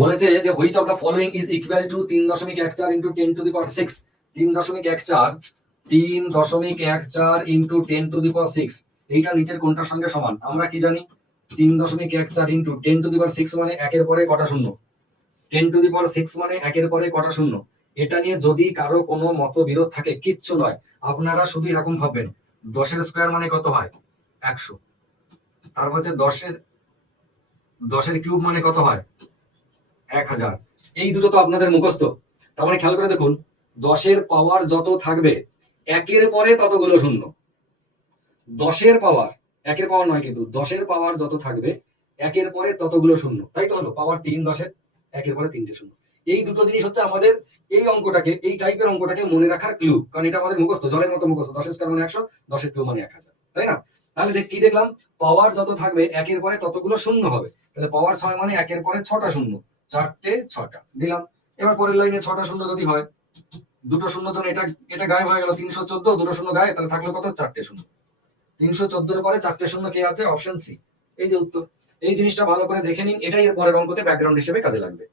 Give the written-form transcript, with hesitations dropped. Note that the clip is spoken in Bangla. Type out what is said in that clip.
বলেছে যে which of the following is equal to 3.14 into 10⁶। 3.14 into 10⁶ এইটা নিচের কোনটার সঙ্গে সমান? আমরা কি জানি 3.14 ইন্টু 10⁶ মানে একের পরে কটা শূন্য, 10⁶ মানে একের পরে কটা শূন্য। এটা নিয়ে যদি কারো কোনো মতবিরোধ থাকে কিচ্ছু নয়, আপনারা শুধু এরকম ভাববেন 10-এর স্কোয়ার মানে কত হয় 100, তারপর হচ্ছে 10-এর কিউব মানে কত হয় 1000। এই দুটো তো আপনাদের মুখস্থ। তার মানে খেয়াল করে দেখুন 10-এর পাওয়ার যত থাকবে একের পরে ততগুলো শূন্য। 10-এর পাওয়ার, একের পাওয়ার নয় কিন্তু 10-এর পাওয়ার যত থাকবে একের পরে ততগুলো শূন্য, তাই তো হলো পাওয়ার 3 10-এর, একের পরে 3টে শূন্য। এই দুটো জিনিস হচ্ছে আমাদের এই অঙ্কটাকে, এই টাইপের অঙ্কটাকে মনে রাখার ক্লু, কারণ এটা আমাদের মুখস্থ, জলের মতো মুখস্থ। 10-এর স্কয়ার মানে 100, 10-এর কিউব মানে 1000, তাই না? তাহলে কি দেখলাম, পাওয়ার যত থাকবে একের পরে ততগুলো শূন্য হবে। তাহলে পাওয়ার 6 মানে একের পরে 6টা শূন্য, 4টে 6টা দিলাম। এবার পরের লাইনে 6টা শূন্য যদি হয়, দুটো শূন্য ধরে এটা এটা গায়েব হয়ে গেল, 314, দুটো শূন্য গায়ে, তাহলে থাকলো কত 4টে শূন্য। 314-এর পরে 4টে শূন্য কে আছে? অপশন সি, এই যে উত্তর। এই জিনিসটা ভালো করে দেখে নিন, এটাই এর পরের অঙ্কতে ব্যাকগ্রাউন্ড হিসেবে কাজে লাগবে।